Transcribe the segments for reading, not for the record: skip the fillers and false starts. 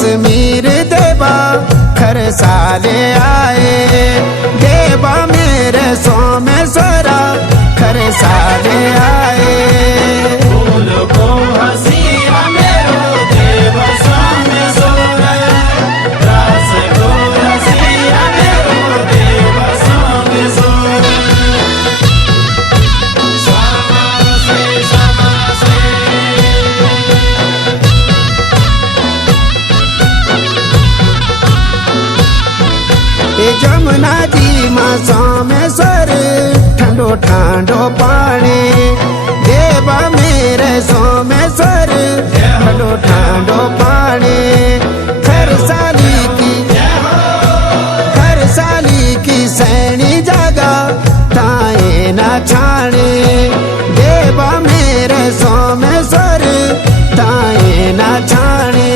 कश्मीर देवा खरसाले आए, देवा मेरे सोमेश्वरा खरसाले आए। जमुना जी मां सोमेश्वर ठंडो ठंडो पानी, देवा मेरे सोमेश्वर ठंडो ठंडो पानी। खरसाली की सैनी जगह ताए ना छाने, देवा मेरे सोमेश्वर ताए ना छाने।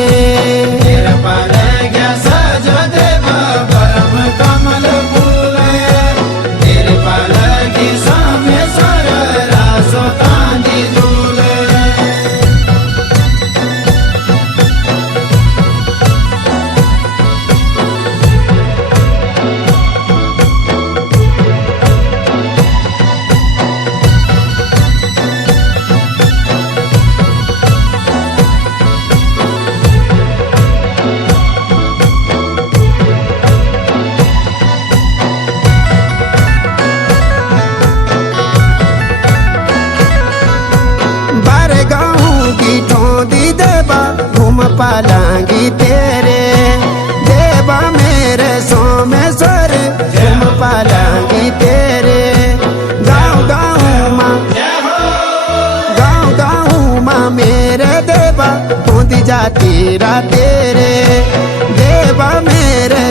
घूम पालांगी तेरे, देवा मेरे सोमेश्वर घूम पालांगी तेरे। गाँव गाँव माँ मेरे देवा होंदी जाती रा तेरे, देवा मेरे